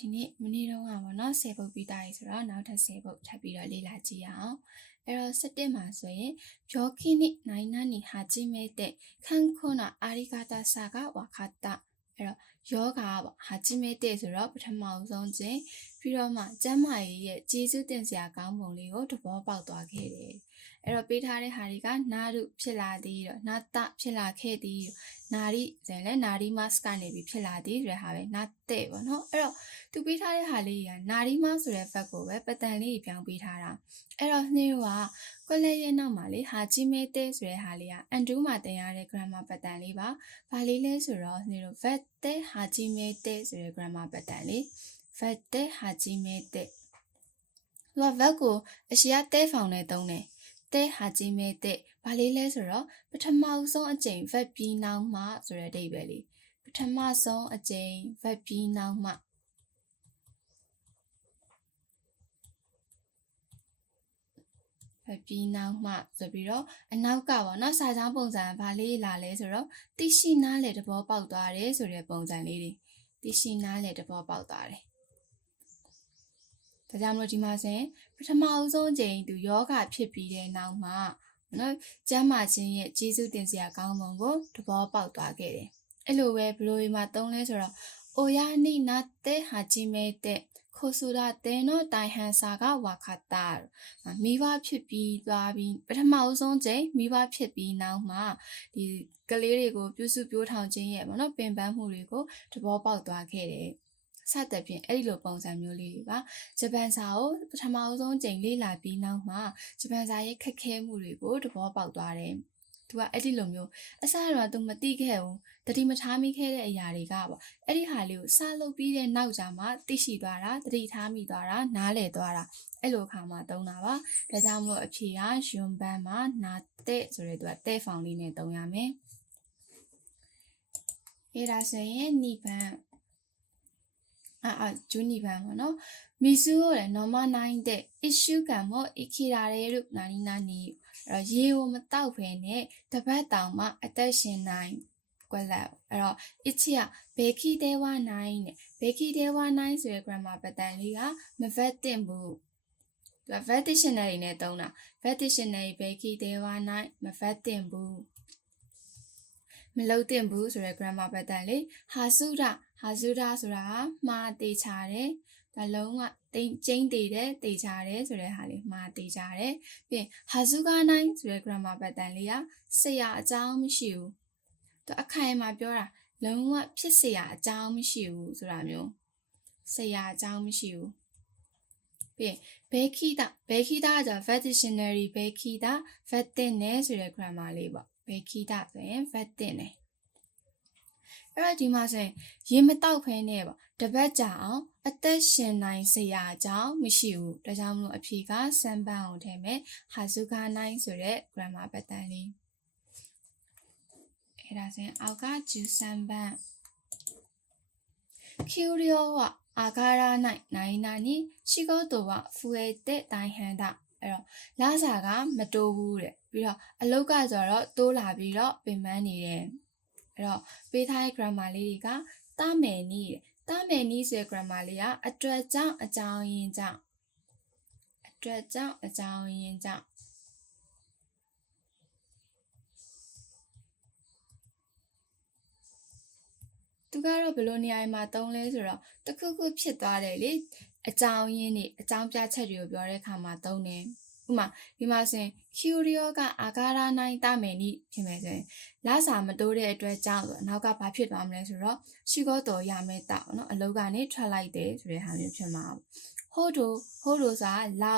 ဒီနေ့မနေ့တုန်းကပေါ့နော်10ပုတ်ပြီးသားရေဆိုတော့နောက်ထပ်10ပုတ်ထပ်ပြီးတော့လေ့လာကြည့်ရအောင်အဲ့တော့7မှာဆိုရင်ပြောခိနိနိုင်နာနီဟာဂျီမဲတဲ့ခန်းခွန်းနာအာရိကာတာစာကဝါခတာအဲ့တော့ယောဂါပေါ့ဟာဂျီမဲတဲ့ဆိုတော့ပထမဆုံးချင်းပြီးတော့မှကျမ်းမာရေးရဲ့ကျေးဇူးတင်စရာကောင်းပုံလေးကိုသဘောပေါက်သွားခဲ့တယ်အဲ့တော့ပေးထားတဲ့ဟာတွေကနာရုဖြစ်လာသည်တော့နာတဖြစ်လာခဲ့သည်နာရီဆိုရင်လည်းနာရီမတ်ကနေပြီးဖြစ်လာသည်ဆိုတဲ့ဟာပဲနာတဲ့ပေါ့နော်အဲ့တော့သူပေးထားတဲ့ဟာလေးကနာရီမဆိုတဲ့ဘက်ကိုပဲပတန်လေးပြောင်းပေးထားတာအဲ့တော့နှင်းတို့ကကွက်လက်ရဲ့နောက်မှာလေဟာဂျီမဲတဲ့ဆိုတဲ့ဟာလေးကအန်တူးမှာတင်ရတဲ့ grammar ပတန်လေးပါဘာလေးလဲဆိုတော့နှင်းတို့ vet တဲ့ဟာဂျီမဲတဲ့ဆိုတဲ့ grammar ပတန်လေး vet တဲ့ဟာဂျီမဲတဲ့သူက vet ကိုအရှိရတဲ့ဖောင်နဲ့သုံးတယ်တဲ့ဟာဂျီမဲတဲ့ဘာလေးလဲဆိုတော့ပထမဆုံးအကြိမ် vet ပြီးနောက်မှဆိုတဲ့အဓိပ္ပာယ်လေးပထမဆုံးအကြိမ် vet ပြီးနောက်မှပြီးနောက်မှဆိုပြီးတော့အနောက်ကပေါ့နော်စာကြောင်းပုံစံဘာလေးလာလဲဆိုတော့သိရှိနားလေသဘောပေါက်သွားတယ်ဆိုတဲ့ပုံစံလေးတွေသိရှိနားလေသဘောပေါက်သွားတယ်ဒါကြောင့်မလို့ဒီမှာဆိုရင်ပထမအဆုံးချိန်သူယောဂဖြစ်ပြီးတဲ့နောက်မှာနော်ကျမ်းမာခြင်းရဲ့ကျေးဇူးတင်စရာကောင်းပုံကိုသဘောပေါက်သွားခဲ့တယ်အဲ့လိုပဲဘယ်လိုမှသုံးလဲဆိုတော့အိုယာနိနာတဲ့ဟာဂျီမဲတဲ့ခိုဆူရာတဲနော်တိုင်ဟန်စာကဝါခတာမိဘဖြစ်ပြီးသွားပြီးပထမအဆုံးချိန်မိဘဖြစ်ပြီးနောက်မှာဒီကလေးတွေကိုပြုစုပြောထောင်ခြင်းရဲ့ပေါ့နော်ပင်ပန်းမှုတွေကိုသဘောပေါက်သွားခဲ့တယ်စသဖြင့်အဲ့ဒီလိုပုံစံမျိုးလေးတွေပါဂျပန်စာကိုပထမဆုံးချိန်လေ့လာပြီးနောက်မှာဂျပန်စာရဲ့ခက်ခဲမှုတွေကိုသဘောပေါက်သွားတယ်သူကအဲ့ဒီလိုမျိုးအစတော့သူမသိခဲ့ဘူးတတိမထားမိခဲ့တဲ့အရာတွေကပေါ့အဲ့ဒီဟာလေးကိုစလုပ်ပြီးတဲ့နောက်ကြမှာသိရှိသွားတာတတိထားမိသွားတာနားလည်သွားတာအဲ့လိုအခါမှာသုံးတာပါဒါကြောင့်မလို့အဖြေကယွန်ဘန်မှာနာတဲ့ဆိုတဲ့သူကတဲ့ဖောင်လေးနဲ့သုံးရမယ်အဲ့ဒါဆိုရင်နိဗ္ဗာန်ဂျူနီဘန်ပေါ့နော်မီဆူကိုလည်းနော်မနိုင်တဲ့ issue ကံမို့ ikira ရဲလို့နာနီနာနီအဲ့တော့ရေကိုမတောက်ဖဲနဲ့တပတ်တောင်မှအသက်ရှင်နိုင်ကွက်လက်အဲ့တော့ ichi ကဘေခီတဲဝါနိုင်နဲ့ဘေခီတဲဝါနိုင်ဆိုတဲ့ grammar ပတန်လေးကမဗတ်တင်ဘူးသူက vet dictionary နဲ့သုံးတာ vet dictionary ဘေခီတဲဝါနိုင်မဗတ်တင်ဘူးမလုံးတင်ဘူးဆိုတဲ့ grammar ပတန်လေးဟာစုဒဆိုတာမှားတေချာတယ်ဒါလုံးကကျင်းတည်တယ်တေချာတယ်ဆိုတဲ့ဟာလေးမှားတေချာတယ်ပြီးရင်ဟာစုကနိုင်ဆိုတဲ့ grammar ပတန်လေးကဆရာအကြောင်းမရှိဘူးသူအခိုင်အမာပြောတာလုံးဝဖြစ်เสียအကြောင်းမရှိဘူးဆိုတာမျိုးဆရာအကြောင်းမရှိဘူးပြီးရင်ဘေခိတာက vet dictionary ဘေခိတာ vet တင်နေဆိုတဲ့ grammar လေးပေါ့ဘေခိတာဆိုရင် vet တင်နေအဲ့တော့ဒီမှာဆိုရင်ရေမတောက်ဖဲနဲ့ပေါ့တပတ်ကြာအောင်အသက်ရှင်နိုင်စရာအကြောင်းမရှိဘူးဒါကြောင့်မလို့အဖြေကစံပန်းကိုထည့်မယ်ဟာစုကာနိုင်ဆိုတဲ့ grammar ပတန်လေးအဲ့ဒါဆိုရင်အောက်ကဂျူစံပန်း Curio ကအာဂါရနိုင်နိုင်နာနီရှိကောတိုကဖူရဲတဲ့တိုင်ဟန်တာအဲ့တော့လာစာကမတိုးဘူးတဲ့ပြီးတော့အလုတ်ကဆိုတော့တိုးလာပြီးတော့ပင်ပန်းနေတယ်အဲ့တော့ပေးထားတဲ့ grammar လေးတွေကတမယ်နီးဆိုတဲ့ grammar လေးကအတွက်ကြောင့်အကြောင်းရင်းကြောင့်သူကတော့ဘယ်လိုနေရာမှာသုံးလဲဆိုတော့တခုခုဖြစ်သွားတယ်လေအကြောင်းရင်းတွေအကြောင်းပြချက်တွေကိုပြောတဲ့အခါမှာသုံးတယ်ဥမာဒီမှာဆိုရင် Curio ကအာဂါရနိုင်တမယ်နီးဖြစ်မယ်ဆိုရင်လာစာမတိုးတဲ့အတွက်ကြောင့်ဆိုနောက်ကဘာဖြစ်သွားမလဲဆိုတော့ရှိကောတော်ရမယ်တာပေါ့နော်အလုံးကနေထွက်လိုက်တယ်ဆိုတဲ့ဟာမျိုးဖြစ်မှာဟိုတို့ဆိုတာလော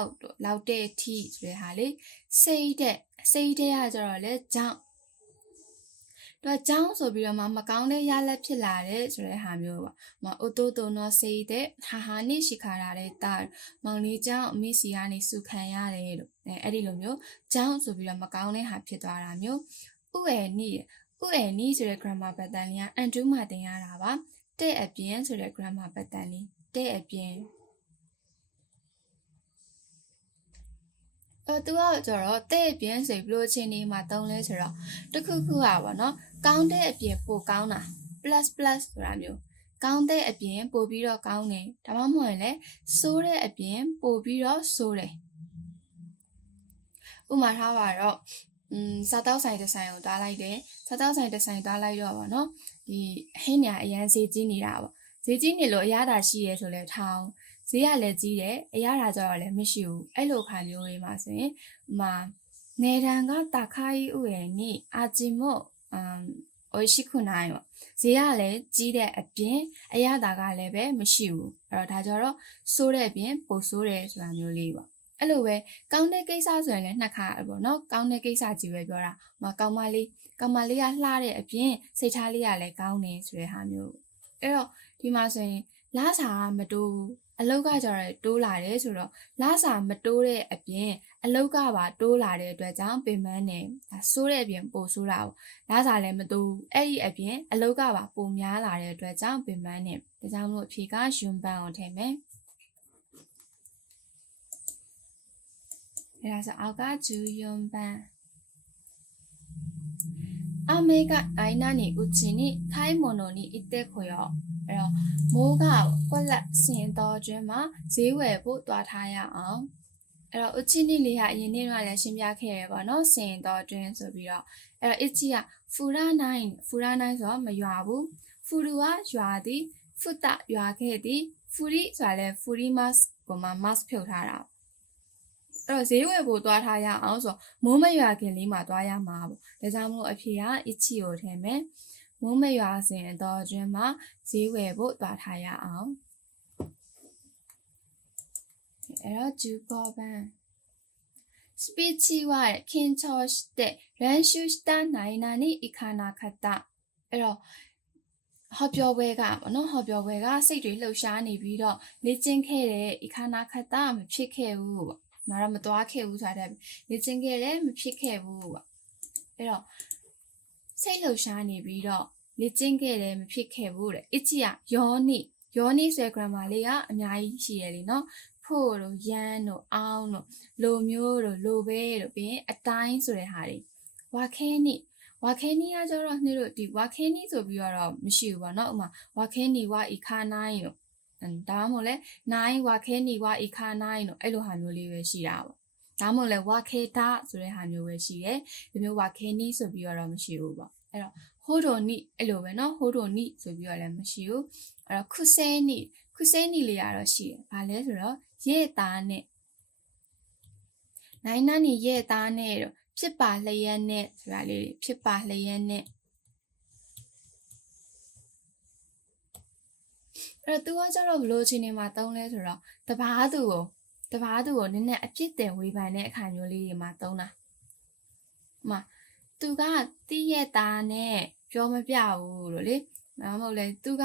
က်တဲ့ထိဆိုတဲ့ဟာလေစိတ်တဲ့ကကြတော့လေကြောင့်တော့ကြောင်းဆိုပြီးတော့မှမကောင်းတဲ့ရလက်ဖြစ်လာတဲ့ဆိုတဲ့ဟာမျိုးပေါ့မအိုတိုတိုနော်စိတ်တဲ့ဟာနိရှိခါရတဲ့တာမောင်လေးကြောင့်အမေစီကနေစုခံရတယ်လို့အဲ့ဒီလိုမျိုးကြောင်းဆိုပြီးတော့မကောင်းတဲ့ဟာဖြစ်သွားတာမျိုးဥဧနိဆိုတဲ့ grammar ပတန်လေးကအန်တူးမှာတင်ရတာပါတဲ့အပြင်ဆိုတဲ့ grammar ပတန်လေးတဲ့အပြင်သူကကျတော့တဲ့အပြင်ဆိုဘလို့ချင်းနေမှာသုံးလဲဆိုတော့တခုခုอ่ะဗောနော်ကောင်းတဲ့အပြင်ပိုကောင်းတာ plus ဆိုတာမျိုး ကောင်းတဲ့အပြင်ပို့ပြီးတော့ကောင်းတယ်ဒါမှမဟုတ်ရင်လည်းဆိုးတဲ့အပြင်ပို့ပြီးတော့ဆိုးတယ်ဥမာထားပါတော့စားတောက်ဆိုင်တစ်ဆိုင်ကိုသွားလိုက်တယ်စားတောက်ဆိုင်တစ်ဆိုင်သွားလိုက်တော့ဗောနော်ဒီဟင်းညာအရန်ဈေးကြီးနေတာဗောဈေးကြီးနေလို့အရသာရှိရဲဆိုလဲထောင်းဈေးကလည်းကြီးတယ်အရသာကြတော့လည်းမရှိဘူးအဲ့လိုခါမျိုးတွေမှာဆိုရင်နေတန်ကတာခိုင်းဥရဲ့နိအာဂျီမို့အိုရှိခုနိုင်ဗောဈေးကလည်းကြီးတဲ့အပြင်အရသာကလည်းပဲမရှိဘူးအဲ့တော့ဒါကြတော့စိုးတဲ့အပြင်ပိုဆိုးတယ်ဆိုတာမျိုးလေးပေါ့အဲ့လိုပဲကောင်းတဲ့ကိစ္စဆိုရင်လည်းနှစ်ခါပေါ့နော်ကောင်းတဲ့ကိစ္စကြီးပဲပြောတာကောင်းမလေးကလှတဲ့အပြင်စိတ်ထားလေးကလည်းကောင်းနေဆိုတဲ့ဟာမျိုးအဲ့တော့ဒီမှာဆိုရင်လစာမတိုးအလောက်ကကြတော့တိုးလာတယ်ဆိုတော့လစာမတိုးတဲ့အပြင်အလောက်ကပါတိုးလာတဲ့အတွက်ကြောင့်ပင်ပန်းနေဒါဆိုးတဲ့အပြင်ပိုဆိုးတာပေါ့လစာလည်းမတိုးအဲ့ဒီအပြင်အလောက်ကပါပိုများလာတဲ့အတွက်ကြောင့်ပင်ပန်းနေဒါကြောင့်မို့အဖြေကယွန်ပန်ကိုထည့်မယ်ဒါဆိုအောက်ကဂျူယွန်ပန်အမေကအိုင်နာနီဥချီနီထိုင်းမိုနိုနီအစ်တဲ့ခွေရောအဲ့တော့မိုးကကွက်လက်စင်တော်ကျွန်းမှာဈေးဝယ်ဖို့တွားထားရအောင်အဲ့တော့ဥချီနီလေးဟာအရင်နေ့ကလည်းရှင်းပြခဲ့ရပါတော့စင်တော်ကျွန်းဆိုပြီးတော့အဲ့တော့အချီကဖူရာနိုင်ဆိုတော့မရွာဘူးဖူရူကရွာသည်ဖုတရွာခဲ့သည်ဖူရီဆိုတာလဲဖူရီမတ်ကိုမှမတ်ဖြုတ်ထားတာအဲ့တော့ဈေးဝယ်ဖို့တွားထားရအောင်ဆိုမိုးမရွာခင်လေးမှာတွားရမှာပေါ့ဒါကြောင့်မို့အဖေကအချီကိုထည့်မယ်မိုးမရွာစဉ်တော့ကျွန်းမှာဈေးဝယ်ဖို့တွားထားရအောင်အဲ့တော့ဂျူပေါ်ပန်စပီချီဝါခင်ချောစတဲ့ရန်ရှူစတာနိုင်နာနီအခါနာခတာအဲ့တော့ဟောပြောပွဲကပေါ့နော်ဟောပြောပွဲကစိတ်တွေလှုပ်ရှားနေပြီးတော့လေ့ကျင့်ခဲ့တဲ့အခါနာခတာမဖြစ်ခဲ့ဘူးပေါ့ငါတော့မသွားခဲ့ဘူးဆိုတာလေ့ကျင့်ခဲ့တယ်မဖြစ်ခဲ့ဘူးပေါ့အဲ့တော့စိတ်လှုပ်ရှားနေပြီးတော့လေ့ကျင့်ခဲ့တယ်မဖြစ်ခဲ့ဘူးတဲ့အချီကယောနိဆိုတဲ့ grammar လေးကအများကြီးရှိရလေနော်ဖို့တို့ရန်တို့အောင်တို့လိုမျိုးတို့လိုပဲတို့ပြီးရင်အတိုင်းဆိုတဲ့ဟာတွေဝါခဲနိကကျတော့နေ့တို့ဒီဝါခဲနိဆိုပြီးတော့မရှိဘူးပေါ့နော်ဥမာဝါခဲနိဝါဤခါနိုင်တို့ဒါမှမဟုတ်လဲနိုင်ဝါခဲနိဝါဤခါနိုင်တို့အဲ့လိုဟာမျိုးလေးပဲရှိတာပေါ့ဒါမှမဟုတ်လဲဝါခဲတာဆိုတဲ့ဟာမျိုးပဲရှိတယ်ဒီမျိုးဝါခဲနိဆိုပြီးတော့မရှိဘူးပေါ့အဲ့တော့ဟိုဒိုနိအဲ့လိုပဲနော်ဟိုဒိုနိဆိုပြီးတော့လည်းမရှိဘူးအဲ့တော့ခုစဲနိလေးကတော့ရှိတယ်ဘာလဲဆိုတော့ရဲ့သားနဲ့နိုင်နာနီရဲ့သားနဲ့တော့ဖြစ်ပါလျက်နဲ့ဆိုတာလေးဖြစ်ပါလျက်နဲ့အဲ့တော့သူကကျတော့ဘလို့ချင်းနေမှာတုံးလဲဆိုတော့တဘာသူကိုနည်းနည်းအပြစ်တင်ဝေဖန်တဲ့အခါမျိုးလေးတွေမှာတုံးတာသူကတီးရဲ့သားနဲ့ပြောမပြဘူးလို့လေမဟုတ်လေသူက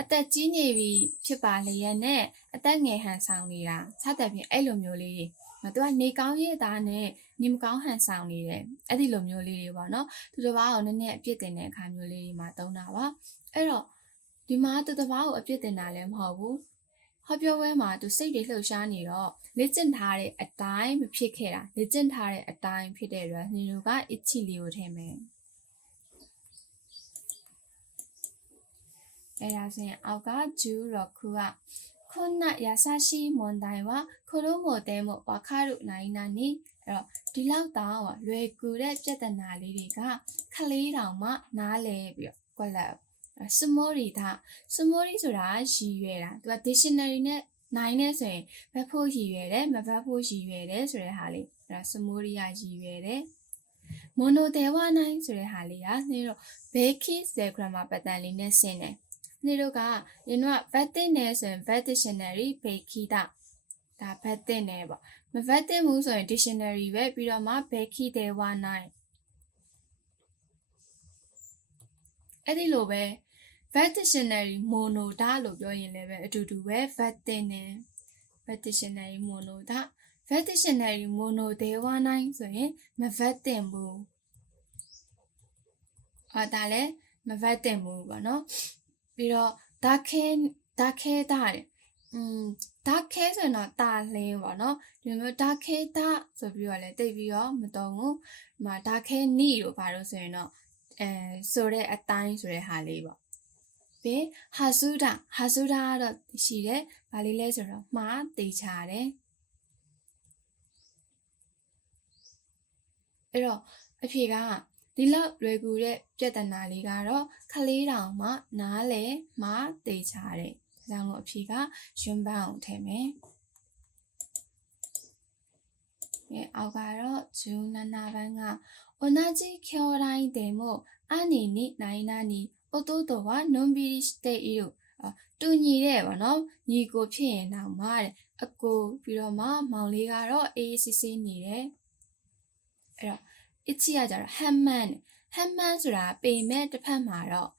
အသက်ကြီးနေပြီဖြစ်ပါလျက်နဲ့အသက်ငယ်ဟန်ဆောင်နေတာစသဖြင့်အဲ့လိုမျိုးလေးတွေသူကနေကောင်းရဲ့သားနဲ့နေမကောင်းဟန်ဆောင်နေတယ်အဲ့ဒီလိုမျိုးလေးတွေပေါ့နော်သူတစ်ပါးကိုနည်းနည်းအပြစ်တင်တဲ့အခါမျိုးလေးတွေမှာတုံးတာပါအဲ့တော့ဒီမှာသူတစ်ပါးကိုအပြစ်တင်တာလည်းမဟုတ်ဘူးဟောပြောပွဲမှာသူစိတ်တွေလှုပ်ရှားနေတော့လေ့ကျင့်ထားတဲ့အတိုင်းမဖြစ်ခဲ့တာလေ့ကျင့်ထားတဲ့အတိုင်းဖြစ်တဲ့အတွက်နေတို့ကအချီလေးကိုထည့်မယ်အဲ့ဒါဆိုရင်အောက်ကဂျူရောခုကခုနရာဆရှိမွန်တိုင်ဝခရိုမိုတဲမို့ဝါခရုနိုင်နာနီအဲ့တော့ဒီလောက်တောင်လွယ်ကူတဲ့ပြဿနာလေးတွေကခလေးတောင်မှနားလဲပြီးတော့ကွက်လက်စမိုရီဆိုတာရည်ရွယ်တာသူက dictionary နဲ့နိုင်နေဆိုရင်ဘတ်ဖို့ရည်ရွယ်တယ်မဘတ်ဖို့ရည်ရွယ်တယ်ဆိုတဲ့ဟာလေးအဲ့ဒါစမိုရီကရည်ရွယ်တယ်မိုနိုတဲဝနိုင်ဆိုတဲ့ဟာလေးကနေတော့ Becky တဲ့ grammar pattern လေးနဲ့ဆင်းတယ်နေတို့ကဒီတော့ vet တင်နေဆိုရင် vet dictionary Becky ဒါ vet တင်နေပေါ့မ vet တင်ဘူးဆိုရင် dictionary ပဲပြီးတော့မှ Becky တဲဝနိုင်အဲ့ဒီလိုပဲ vet dictionary mono ဒါလို့ပြောရင်လည်းပဲအတူတူပဲ vet တင်နေ vet dictionary mono ဒါ vet dictionary mono တဲဝနိုင်ဆိုရင်မ vet တင်ဘူးဒါလည်းမ vet တင်ဘူးပေါ့နော်ပြီးတော့ဒါခဲတာတယ်ဒါခဲဆိုတော့တာလင်းပေါ့နော်ဒီမျိုးဒါခဲတာဆိုပြီးတော့လည်းတိတ်ပြီးတော့မတုံးဘူးဒါခဲနီတို့ဘာလို့ဆိုရင်တော့ဆိုတဲ့အတိုင်းဆိုတဲ့ဟာလေးပေါ့ ပြီးဟာဆူဒါကတော့ရှိတယ်ဘာလေးလဲဆိုတော့မှားတေချာတယ်အဲ့တော့အဖြေကဒီလောက်လွယ်ကူတဲ့ပြဿနာလေးကတော့ခလေးတောင်မှနားလဲမှားတေချာတယ်ဒါကြောင့်မို့အဖြေကယွန်းပန်းအောင်ထည့်မယ်အောက်ကတော့ဂျူနာနာပန်းက同じ兄弟でも兄にないなに弟はのんびりしているတူညီတဲ့ပေါ့နော်ညီကိုဖြစ်ရင်တော့မှတဲ့အကိုပြီးတော့မှမောင်လေးကတော့အေးစစ်စစ်နေတယ်အဲ့တော့အချီကကြတော့ဟမ်မန်ဆိုတာပေမဲ့တစ်ဖက်မှာတော့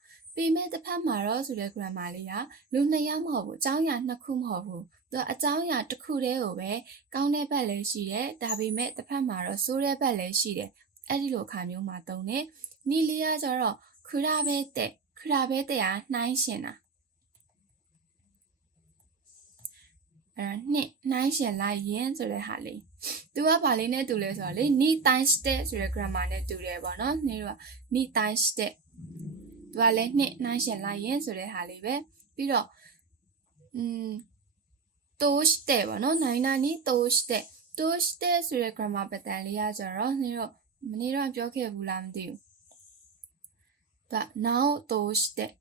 ဆိုတဲ့ grammar လေးကလူနှစ်ယောက်မဟုတ်ဘူးအကြောင်းအရာနှစ်ခုမဟုတ်ဘူးသူကအကြောင်းအရာတစ်ခုတည်းကိုပဲကောင်းတဲ့ဘက်လည်းရှိတယ်ဒါပေမဲ့တစ်ဖက်မှာတော့ဆိုးတဲ့ဘက်လည်းရှိတယ်အဲ့ဒီလိုအခါမျိုးမှာသုံးတယ်နီလီကကျတော့ခရာဘဲတဲ့နှိုင်းရှင်တာအဲ့နှစ်နှိုင်းရှင်လိုက်ရင်ဆိုတဲ့ဟာလေးသူကဘာလေးနဲ့တူလဲဆိုတော့လေနီတိုင်းစတဲ့ဆိုတဲ့ grammar နဲ့တူတယ်ပေါ့နော်နေတော့နီတိုင်းစတဲ့သူကလည်းနှစ်နှိုင်းရှင်လိုက်ရင်ဆိုတဲ့ဟာလေးပဲပြီးတော့တိုးတဲ့ပေါ့နော်နိုင်နာနီတိုးတဲ့ဆိုတဲ့ grammar pattern လေးကကျတော့နေတော့မနေ့တော့ပြောခဲ့ဘူးလားမသိဘူးသူက now တိုးတဲ့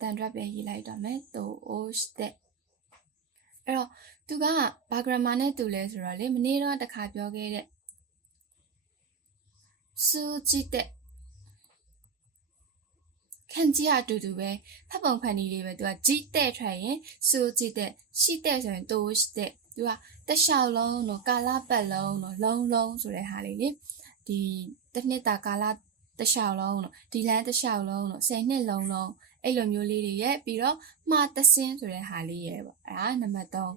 တန်ត្រပ်ပဲရေးလိုက်တော့မယ်တိုးတဲ့အဲ့တော့သူကဘာ grammar နဲ့တူလဲဆိုတော့လေမနေ့တော့တစ်ခါပြောခဲ့တဲ့စူကြည့်တဲ့ခန့်ကြီးအတူတူပဲဖတ်ပုံဖန်နည်းလေးပဲသူကကြည့်တဲ့ထွက်ရင်စူကြည့်တဲ့ရှိတဲ့ဆိုရင်တိုးတဲ့သူကတလျှောက်လုံးတော့ကာလပတ်လုံးတော့လုံးဆိုတဲ့ဟာလေးလေဒီတစ်နှစ်တာကာလတလျှောက်လုံးတော့ဒီလမ်းတလျှောက်လုံးတော့10နှစ်လုံးအဲ့လိုမျိုးလေးတွေရဲ့ပြီးတော့မှားတစင်းဆိုတဲ့ဟာလေးရဲ့ပေါ့အဲ့ဒါနံပါတ်3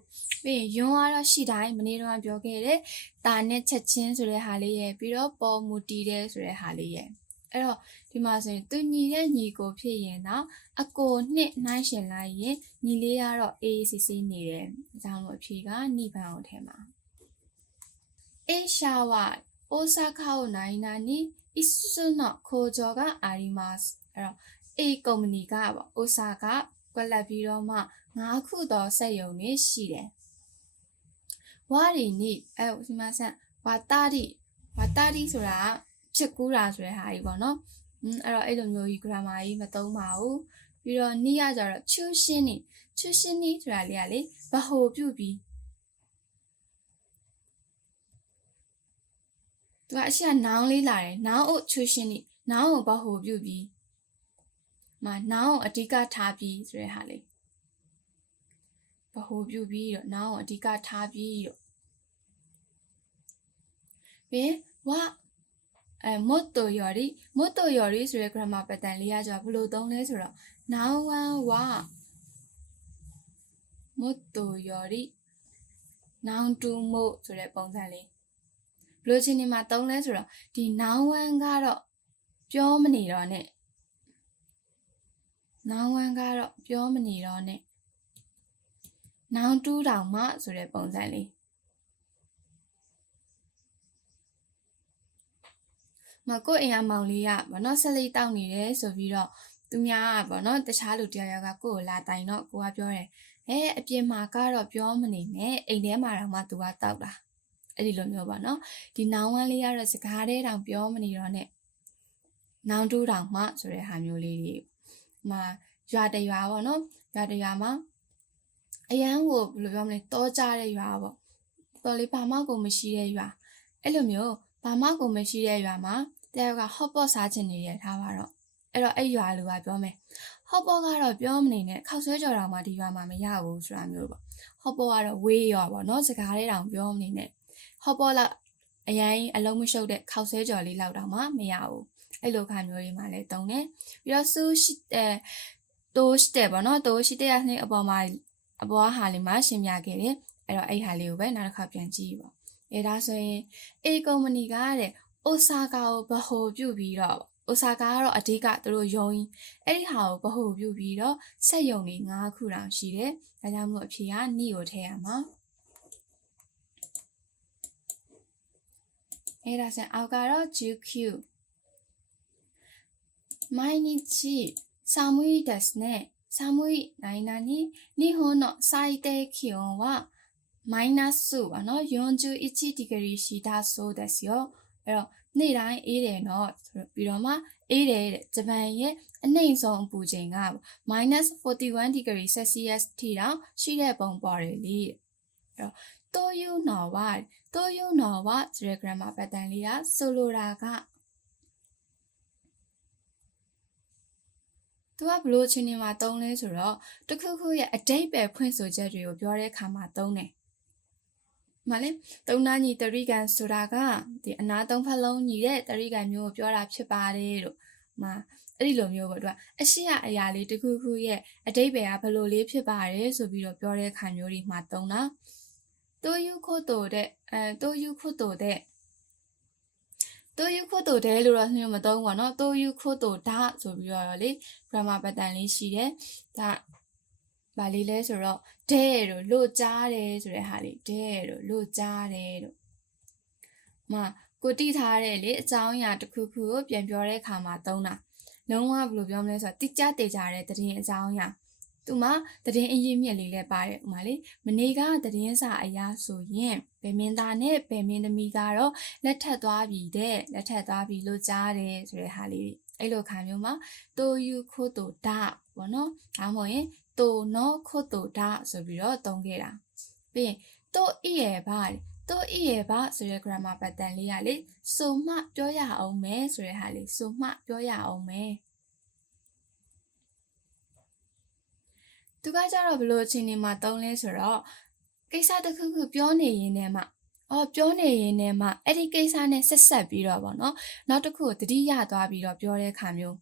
ပြီးရင်ယွန်းကတော့ရှိတိုင်းမနေ့တော့ပြောခဲ့တဲ့တာနဲ့ချက်ချင်းဆိုတဲ့ဟာလေးရဲ့ပြီးတော့ပေါ်မူတီတဲ့ဆိုတဲ့ဟာလေးရဲ့အဲ့တော့ဒီမှာဆိုရင်သူညီတဲ့ညီကိုဖြစ်ရင်တော့အကိုနှစ်နှိုင်းရှင်လိုက်ရင်ညီလေးကတော့အေးစစ်စစ်နေတယ်အကြောင်းလို့အဖြေကနိဗ္ဗာန်ကိုထဲမှာအေရှာဝအိုဆာကာကိုနိုင်နာနီအစ်စွန်းတော့ခိုဂျောကအာရီမတ်အဲ့တော့အေကုမ္ပဏီကပေါ့အိုဆာကကွက်လက်ပြီးတော့မှ9ခုသောစက်ရုံတွေရှိတယ်ဝါရီနိအဲ့ဒီမှာဆက်ဝါတာရီဆိုတာဖြစ်ကူးတာဆိုတဲ့ဟာကြီးပေါ့နော်အဲ့တော့အဲ့လိုမျိုးကြီး grammar ကြီးမသုံးပါဘူးပြီးတော့နိရကြတော့ချူရှင်းနိဆိုတာလေးကလေဘဟိုပြုတ်ပြီးသူကအရှိက noun လေးလာတယ် noun ကိုချူရှင်းနိ noun ကိုဘဟိုပြုတ်ပြီးမှာ noun ကိုအဓိကထားပြီးဆိုတဲ့ဟာလေးဘဟိုပြုတ်ပြီးတော့ noun ကိုအဓိကထားပြီးတော့ပြီးဝါမတ်တိုယော်ရီဆိုတဲ့ grammar pattern လေးကကျတော့ဘယ်လိုသုံးလဲဆိုတော့ noun 1 wa မတ်တိုယော်ရီ noun 2 mo ဆိုတဲ့ပုံစံလေးဘယ်လိုချင်းနေမှာသုံးလဲဆိုတော့ဒီ noun 1ကတော့ပြောမနေတော့နဲ့ noun 1ကတော့ပြောမနေတော့နဲ့ noun 2တောင်မှဆိုတဲ့ပုံစံလေးမကိုအိမ်ကမောင်လေးကဘောနော်ဆက်လေးတောက်နေတယ်ဆိုပြီးတော့သူများကဘောနော်တခြားလူတယောက်ကကိုကိုလာတိုင်တော့ကိုကပြောတယ်အပြင်မှာကတော့ပြောမနေနဲ့အိမ်ထဲမှာတော့မှသူကတောက်တာအဲ့ဒီလိုမျိုးပါနော်ဒီနောင်ဝမ်းလေးကတော့စကားထဲတောင်ပြောမနေတော့နဲ့နောင်တူးတောင်မှဆိုတဲ့ဟာမျိုးလေးတွေမှာရွာတရွာပေါ့နော်ရွာတရွာမှာအရန်ကိုဘယ်လိုပြောမလဲတောကြတဲ့ရွာပေါ့တော်လေးဘာမှကိုမရှိတဲ့ရွာအဲ့လိုမျိုးဘာမှကိုမရှိတဲ့ရွာမှာတယောက်ကဟော့ပေါ့စားချင်နေရထားပါတော့အဲ့တော့အဲ့ရွာလူကပြောမယ်ဟော့ပေါ့ကတော့ပြောမနေနဲ့ခောက်ဆွဲကြော်တောင်မှဒီရွာမှာမရဘူးဆိုတာမျိုးပေါ့ဟော့ပေါ့ကတော့ဝေးရောပေါ့နော်စကားလေးတောင်ပြောမနေနဲ့ဟော့ပေါ့လောက်အရင်အလုံးမရှုပ်တဲ့ခောက်ဆွဲကြော်လေးလောက်တောင်မှမရဘူးအဲ့လိုခါမျိုးတွေမှာလည်းတုံးတယ်ပြီးတော့ဆူရှိတိုးရှိတယ်ပေါ့နော်တိုးရှိတဲ့ဟာလေးအပေါ်ဟာလေးမှာရှင်းပြခဲ့တယ်အဲ့တော့အဲ့ဟာလေးကိုပဲနောက်တစ်ခါပြန်ကြည့်ပါဒါဆိုရင်အေကုမ္ပဏီကတဲ့အိုဆာကာကိုဘဟိုပြုတ်ပြီးတော့အိုဆာကာကတော့အဓိကသူတို့ယုံအဲ့ဒီဟာကိုဘဟိုပြုတ်ပြီးတော့စက်ယုံလေး9ခုတောင်ရှိတယ်ဒါကြောင့်မို့အဖြေကနိကိုထည့်ရမှာဒါဆိုရင်အောက်ကတော့ GQ 毎日寒いですね。寒い何々。日本の最低気温はマイナス41ディグリーရှိတာそうですよ。အဲ့တော့နေ့တိုင်းအေးတယ်နော်ပြီးတော့မှအေးတယ်တဲ့ဂျပန်ရဲ့အနှိမ့်ဆုံးအပူချိန်က -41 degree Celsius ထိတောင်ရှိတဲ့ပုံပေါ်တယ်လေအဲ့တော့တိုယူနော်ဝါဆိုတဲ့ grammar pattern လေးကဆိုလိုတာကသူကဘလို့အချိန်တွေမှာသုံးလဲဆိုတော့တခုခုရဲ့အတိတ်ပဲဖွင့်ဆိုချက်တွေကိုပြောတဲ့အခါမှာသုံးတယ်မလေးသုံးနာညီတရိကန်ဆိုတာကဒီအနာသုံးဖက်လုံးညီတဲ့တရိကန်မျိုးကိုပြောတာဖြစ်ပါတယ်လို့အဲ့ဒီလိုမျိုးပေါ့သူကအရှိအရာလေးတခုခုရဲ့အတိတ်ပဲကဘလို့လေးဖြစ်ပါတယ်ဆိုပြီးတော့ပြောတဲ့အခါမျိုးတွေမှာသုံးတာတိုယူခိုတိုတဲ့တိုယူခိုတိုတဲ့လို့တော့ညမသုံးပါတော့တိုယူခိုတိုဒါဆိုပြီးတော့လေ grammar pattern လေးရှိတယ်ဒါဗာလေးလဲဆိုတော့ဒဲတို့လို့ကြားတယ်ဆိုတဲ့ဟာလေးဒဲတို့လို့ကြားတယ်တို့ကိုတိထားတဲ့လေအကြောင်းအရာတစ်ခုခုကိုပြန်ပြောတဲ့အခါမှာသုံးတာလုံးဝဘယ်လိုပြောမလဲဆိုတော့တိကျတေချာတဲ့သတင်းအကြောင်းအရာသူမှသတင်းအရင်းမြစ်လေးလည်းပါတယ်ဥမာလေမနေ့ကသတင်းစာအရာဆိုရင်ဗေမင်းသားနဲ့ဗေမင်းသမီးကတော့လက်ထပ်သွားပြီလို့ကြားတယ်ဆိုတဲ့ဟာလေးအဲ့လိုခါမျိုးမှာတိုယူခိုတိုဒါပေါ့နော်ဒါမှမဟုတ်ရင်တိုနောခိုတိုဒါဆိုပြီးတော့သုံးခဲ့တာပြီးရင်တိုဤရဲ့ဘာဆိုတဲ့ grammar pattern လေးကလေဆိုမှပြောရအောင်မယ်ဆိုတဲ့ဟာလေးဆိုမှပြောရအောင်မယ်သူကကြတော့ဘလို့အချိန်ဒီမှာသုံးလဲဆိုတော့ကိစ္စတစ်ခုခုပြောနေရင်နဲ့မှအဲ့ဒီကိစ္စနဲ့ဆက်ပြီးတော့ပေါ့နော်နောက်တစ်ခုကိုတတိယသွားပြီးတော့ပြောတဲ့အခါမျိုး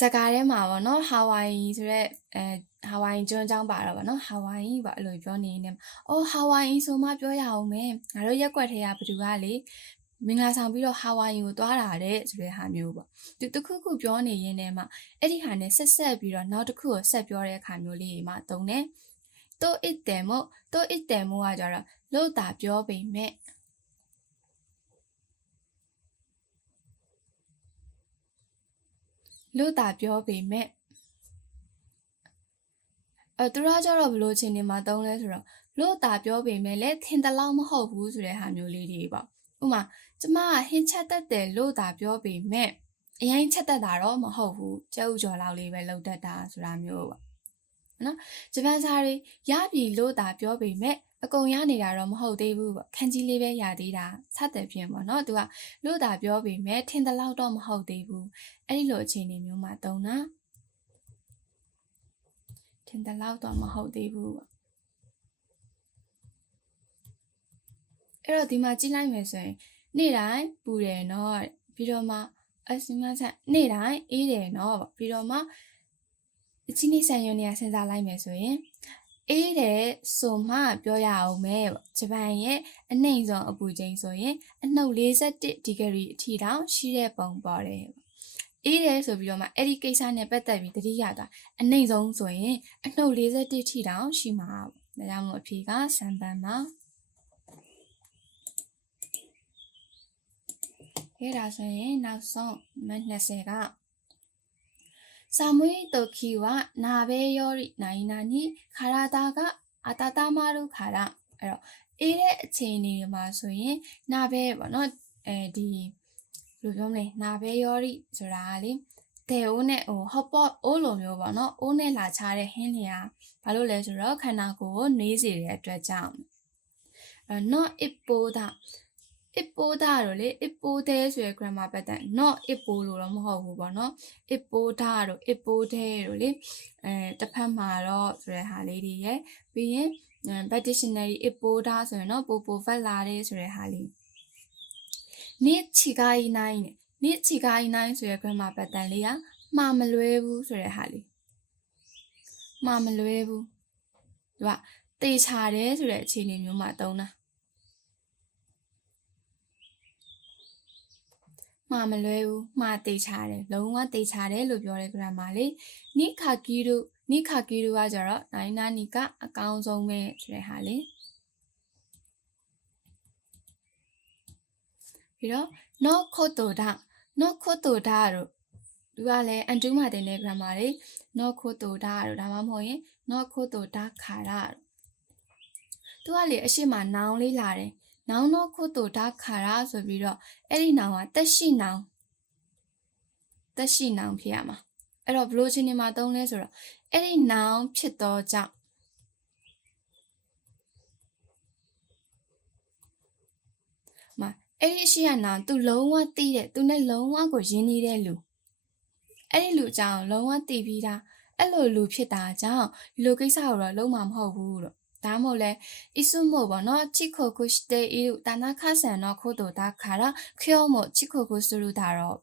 စကားထဲမှာပေါ့နော်ဟာဝိုင်ဆိုတဲ့ဟာဝိုင်ကျွန်းချောင်းပါတော့ပေါ့နော်ဟာဝိုင်ပေါ့အဲ့လိုပြောနေနေဟာဝိုင်ဆိုမှပြောရအောင်မယ်ငါတို့ရက်ွက်ထဲကဘသူကလေမင်္ဂလာဆောင်ပြီးတော့ဟာဝိုင်ကိုသွားတာတဲ့ဆိုတဲ့ဟာမျိုးပေါ့သူတခုခုပြောနေရင်းနဲ့မှအဲ့ဒီဟာနဲ့ဆက်ပြီးတော့နောက်တစ်ခုကိုဆက်ပြောတဲ့အခါမျိုးလေးမှသုံးတယ်တိုအစ်တယ်မို့ကကြတော့လို့တာပြောပေမဲ့လို့တာပြောပေမဲ့သူကကြတော့ဘလို့ချင်းနေမှာသုံးလဲဆိုတော့လို့တာပြောပေမဲ့လည်းထင်တလောက်မဟုတ်ဘူးဆိုတဲ့ဟာမျိုးလေးတွေပေါ့ဥမာကျမကဟင်းချက်တတ်တယ်လို့တာပြောပေမဲ့အရင်ချက်တတ်တာတော့မဟုတ်ဘူးကျဲဥကျော်လောက်လေးပဲလောက်တတ်တာဆိုတာမျိုးပေါ့နော်ဂျပန်စာတွေရပြီလို့တာပြောပေမဲ့အကုန်ရနေတာတော့မဟုတ်သေးဘူးပေါ့ခန်းကြီးလေးပဲရသေးတာစတဲ့ဖြင့်ပေါ့နော်သူကလို့တာပြောပေမဲ့ထင်တလောက်တော့မဟုတ်သေးဘူးအဲ့ဒီလိုအခြေအနေမျိုးမှာသုံးတာထင်တလောက်တော့မဟုတ်သေးဘူးပေါ့အဲ့တော့ဒီမှာကြည့်လိုက်မယ်ဆိုရင်နေ့တိုင်းပူတယ်နော်ပြီးတော့မှနေ့တိုင်းအေးတယ်နော်ပြီးတော့မှအချင်းလေးဆန်ရုံနေရာစဉ်းစားလိုက်မယ်ဆိုရင်အေးတယ်ဆိုမှပြောရအောင်မယ်ဂျပန်ရဲ့အနှိမ့်ဆုံးအပူချိန်ဆိုရင်အနှုတ်41ဒီဂရီအထိတောင်ရှိတဲ့ပုံပေါ်တယ်အေးတယ်ဆိုပြီးတော့မှအဲ့ဒီကိစ္စနဲ့ပတ်သက်ပြီးတတိယတာအနှိမ့်ဆုံးဆိုရင်အနှုတ်41ထိတောင်ရှိမှာဒါကြောင့်မို့အဖြေကစံပန်းပါခဲ့တာဆိုရင်နောက်ဆုံး20က寒い時は鍋より何々体が温まるからအဲ့တော့အေးတဲ့အချိန်တွေမှာဆိုရင်နာဘဲပေါ့နော်ဒီဘယ်လိုပြောမလဲနာဘဲရောရီဆိုတာကလေတဲအိုးနဲ့ဟော့ပေါ့အိုးလိုမျိုးပေါ့နော်အိုးနဲ့လာချတဲ့ဟင်းလျာဘာလို့လဲဆိုတော့ခန္ဓာကိုယ်ကိုနှေးစေတဲ့အတွက်ကြောင့်not ipoda တို့လေ ipode ဆိုရယ် grammar pattern not ipo လို့တော့မဟုတ်ဘူးပေါ့နော် ipoda တို့ ipode တို့လေတစ်ဖက်မှာတော့ဆိုတဲ့ဟာလေးတွေရယ်ပြီးရင်bad dictionary ipoda ဆိုရင်တော့ပိုဖက်လာတယ်ဆိုတဲ့ဟာလေးနေ့ချီကိုင်းနိုင်ဆိုရယ် grammar pattern လေးကမှားမလွဲဘူးဆိုတဲ့ဟာလေးမှားမလွဲဘူးသူကတေချာတယ်ဆိုတဲ့အခြေအနေမျိုးမှာသုံးတာမှားမလွဲဘူးမှားတေချာတယ်လုံးဝတေချာတယ်လို့ပြောတဲ့ grammar လေးနိခါကီရူကကြတော့နိုင်နာနီကအကောင်းဆုံးပဲဆိုတဲ့ဟာလေး ပြီးတော့ not ခိုတိုဒါ not ခိုတိုဒါတို့သူကလည်းအန်တူးမှာတင်တဲ့ grammar တွေ not ခိုတိုဒါတို့ဒါမှမဟုတ်ရင် not ခိုတိုဒါခါရာသူကလေအရှိမ noun လေးလာတယ် noun not ခိုတိုဒါခါရာဆိုပြီးတော့အဲ့ဒီ noun ကသက်ရှိ noun ဖြစ်ရမှာအဲ့တော့ဘလို့ချင်းနေမှာသုံးလဲဆိုတော့အဲ့ဒီ noun ဖြစ်တော့ကြောင့်အဲ့ဒီရှိရနောင်သူလုံးဝသိတဲ့သူနဲ့လုံးဝကိုရင်းနှီးတဲ့လူအဲ့ဒီလူအကြောင်းလုံးဝသိပြီးသားအဲ့လိုလူဖြစ်တာကြောင့်ဒီလိုကိစ္စကိုတော့လုံးဝမဟုတ်ဘူးလို့ဒါမှမဟုတ်လဲအစ်စုမို့ပေါ့နော်ချီခိုကိုစတေအီတာနာခါဆန်တော့ခိုတိုတာခါရာခေါမို့ချီခိုကိုစလူတာတော့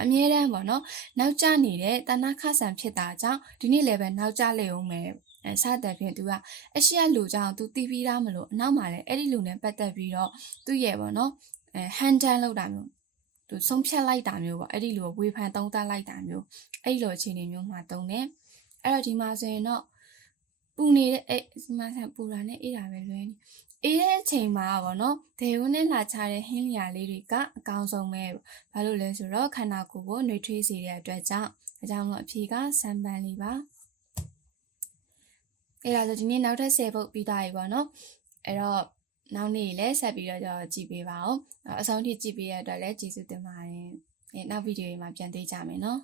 အမြဲတမ်းပေါ့နော်နောက်ကျနေတဲ့တာနာခါဆန်ဖြစ်တာကြောင့်ဒီနေ့လည်းပဲနောက်ကျလေအောင်မယ်စတဲ့ဖြင့်သူကအရှိရလူကြောင့်သူသိပြီးသားမလို့အနောက်မှာလည်းအဲ့ဒီလူနဲ့ပတ်သက်ပြီးတော့သူ့ရဲ့ပေါ့နော်handle လောက်တာမျိုးသူဆုံးဖြတ်လိုက်တာမျိုးပေါ့အဲ့ဒီလိုဝေဖန်သုံးသပ်လိုက်တာမျိုးအဲ့လိုအခြေအနေမျိုးမှာတုံးတယ်အဲ့တော့ဒီမှာဆိုရင်တော့ပူနေတဲ့ဒီမှာဆန်ပူတာနဲ့အေးတာပဲလွဲနေအေးတဲ့အချိန်မှာပေါ့နော်ဒေဝနဲ့လာချတဲ့ဟင်းလျာလေးတွေကအကောင်းဆုံးပဲဘာလို့လဲဆိုတော့ခန္ဓာကိုယ်ကိုနှွေးထွေးစေတဲ့အတွက်ကြောင့်ဒါကြောင့်မို့အဖြေကစမ်းပန်းလေးပါအဲ့ဒါဆိုဒီနေ့နောက်ထပ်10ပုတ်ပြီးသားပြီပေါ့နော်အဲ့တော့နောက်နေ့လည်းဆက်ပြီးတော့ကြည့်ပေးပါဦးအဆုံးထိကြည့်ပေးရတဲ့အတွက်လည်းကျေးဇူးတင်ပါတယ်နောက်ဗီဒီယိုမှာပြန်တွေ့ကြမယ်နော်